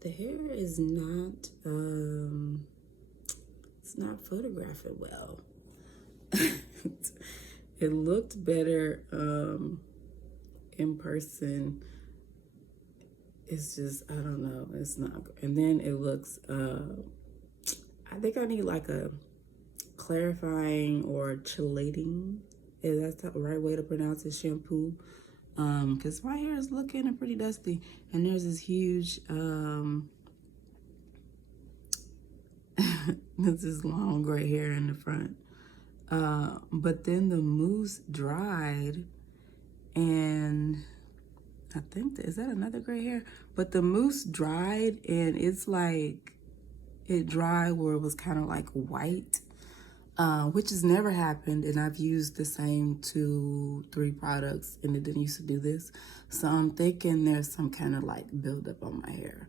The hair is it's not photographing well. It looked better in person. It's just, I don't know, it's not. And then it looks, I think I need like a clarifying or chelating, if that's the right way to pronounce it, shampoo. Because my hair is looking pretty dusty, and there's this huge this is long gray hair in the front. But then the mousse dried, and I think is that another gray hair? But the mousse dried, and it's like it dried where it was kind of like white, which has never happened. And I've used the same 2-3 products, and it didn't used to do this. So I'm thinking there's some kind of like buildup on my hair.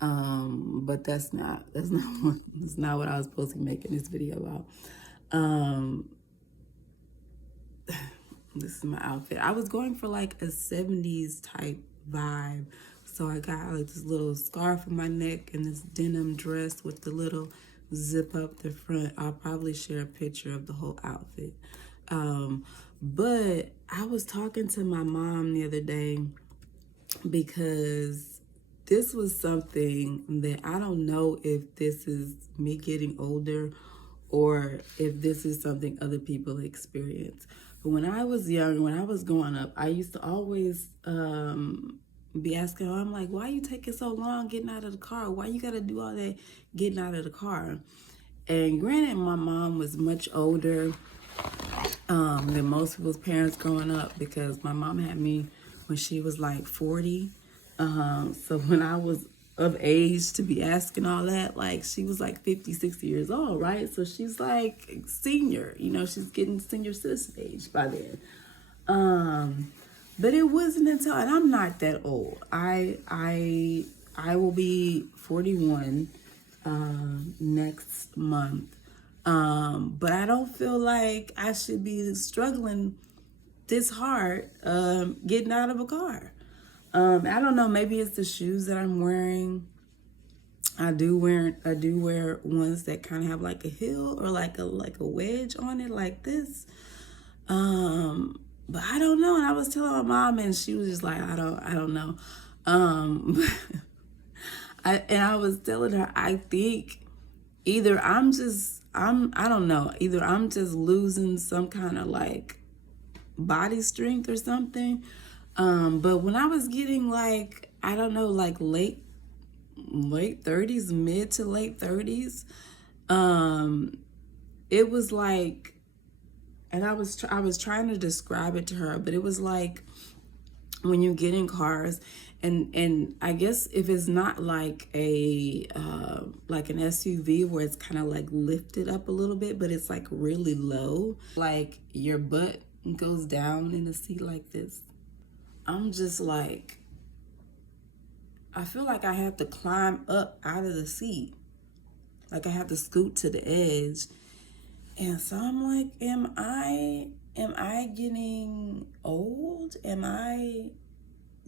But that's not that's not what I was supposed to be making this video about. This is my outfit. I was going for like a 70s type vibe. So I got like this little scarf on my neck and this denim dress with the little zip up the front. I'll probably share a picture of the whole outfit. But I was talking to my mom the other day because this was something that I don't know if this is me getting older or if this is something other people experience. But when I was young, when I was growing up, I used to always be asking, I'm like, why you taking so long getting out of the car? Why you gotta do all that getting out of the car? And granted, my mom was much older than most people's parents growing up, because my mom had me when she was like 40. So when I was of age to be asking all that, like she was like 50, 60 years old, right? So she's like senior, she's getting senior citizen age by then. But it wasn't until, and I'm not that old. I will be 41 next month. But I don't feel like I should be struggling this hard getting out of a car. I don't know, maybe it's the shoes that I'm wearing. I do wear ones that kind of have like a heel or like a wedge on it like this. But I don't know. And I was telling my mom, and she was just like, I don't know. I was telling her, I think either I don't know, either I'm just losing some kind of like body strength or something. But when I was getting like, I don't know, like late 30s, mid to late 30s, it was like, and I was trying to describe it to her, but it was like when you get in cars, and I guess if it's not like a like an SUV where it's kind of like lifted up a little bit, but it's like really low, like your butt goes down in the seat like this. I'm just like, I feel like I have to climb up out of the seat. Like I have to scoot to the edge. And so I'm like, am I getting old? Am I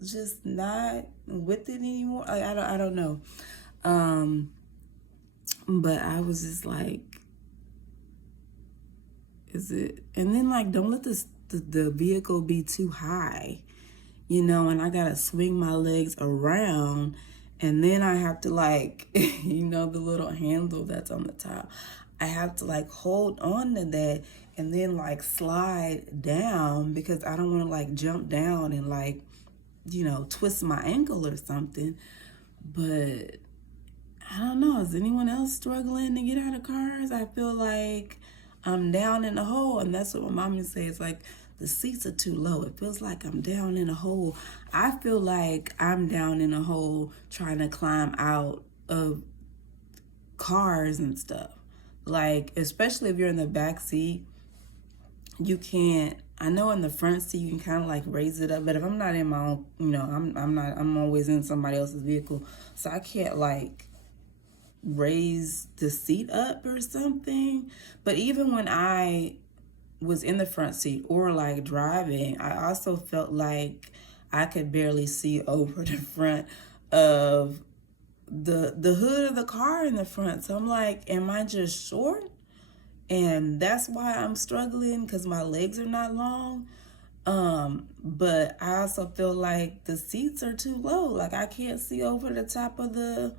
just not with it anymore? I don't know. But I was just like, is it? And then like, don't let the vehicle be too high, and I gotta swing my legs around, and then I have to like, the little handle that's on the top. I have to like hold on to that and then like slide down, because I don't want to like jump down and like, twist my ankle or something. But I don't know. Is anyone else struggling to get out of cars? I feel like I'm down in a hole, and that's what my mom used to say. It's like the seats are too low. It feels like I'm down in a hole. I feel like I'm down in a hole trying to climb out of cars and stuff. Like, especially if you're in the back seat, you can't. I know in the front seat you can kind of like raise it up, but if I'm not in my own, I'm always in somebody else's vehicle, so I can't like raise the seat up or something. But even when I was in the front seat or like driving, I also felt like I could barely see over the front of the hood of the car in the front. So I'm like, am I just short? And that's why I'm struggling, because my legs are not long. But I also feel like the seats are too low. Like I can't see over the top of the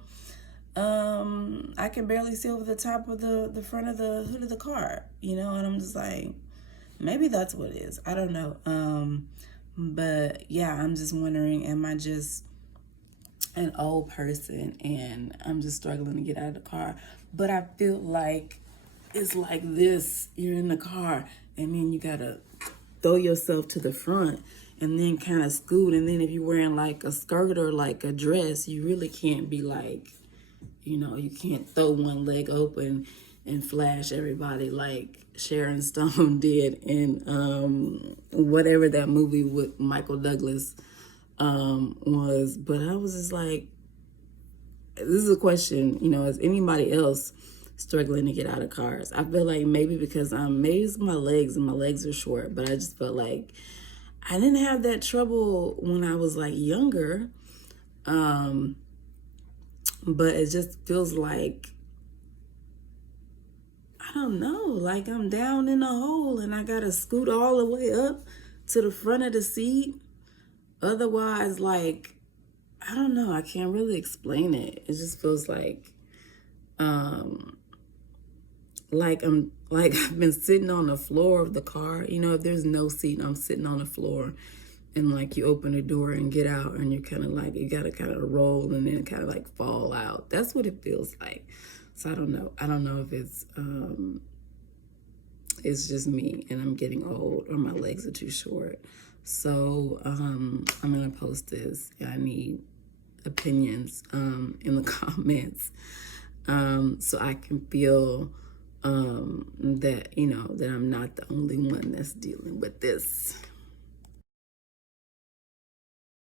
I can barely see over the top of the front of the hood of the car, you know, and I'm just like, maybe that's what it is. I don't know. But yeah, I'm just wondering, am I just an old person and I'm just struggling to get out of the car? But I feel like it's like this, you're in the car and then you gotta throw yourself to the front and then kind of scoot, and then if you're wearing like a skirt or like a dress, you really can't be like, you know, you can't throw one leg open and flash everybody like Sharon Stone did in whatever that movie with Michael Douglas was. But I was just like, this is a question, you know, is anybody else struggling to get out of cars? I feel like maybe because maybe it's my legs and my legs are short, but I just felt like I didn't have that trouble when I was like younger. But it just feels like, I don't know, like I'm down in a hole and I gotta scoot all the way up to the front of the seat. Otherwise, like, I don't know, I can't really explain it. It just feels like I've been sitting on the floor of the car. You know, if there's no seat, I'm sitting on the floor, and like you open the door and get out, and you're kind of like, you gotta kind of roll and then kind of like fall out. That's what it feels like. So I don't know. I don't know if it's just me and I'm getting old or my legs are too short. So I'm gonna post this. I need opinions in the comments so I can feel that, you know, that I'm not the only one that's dealing with this.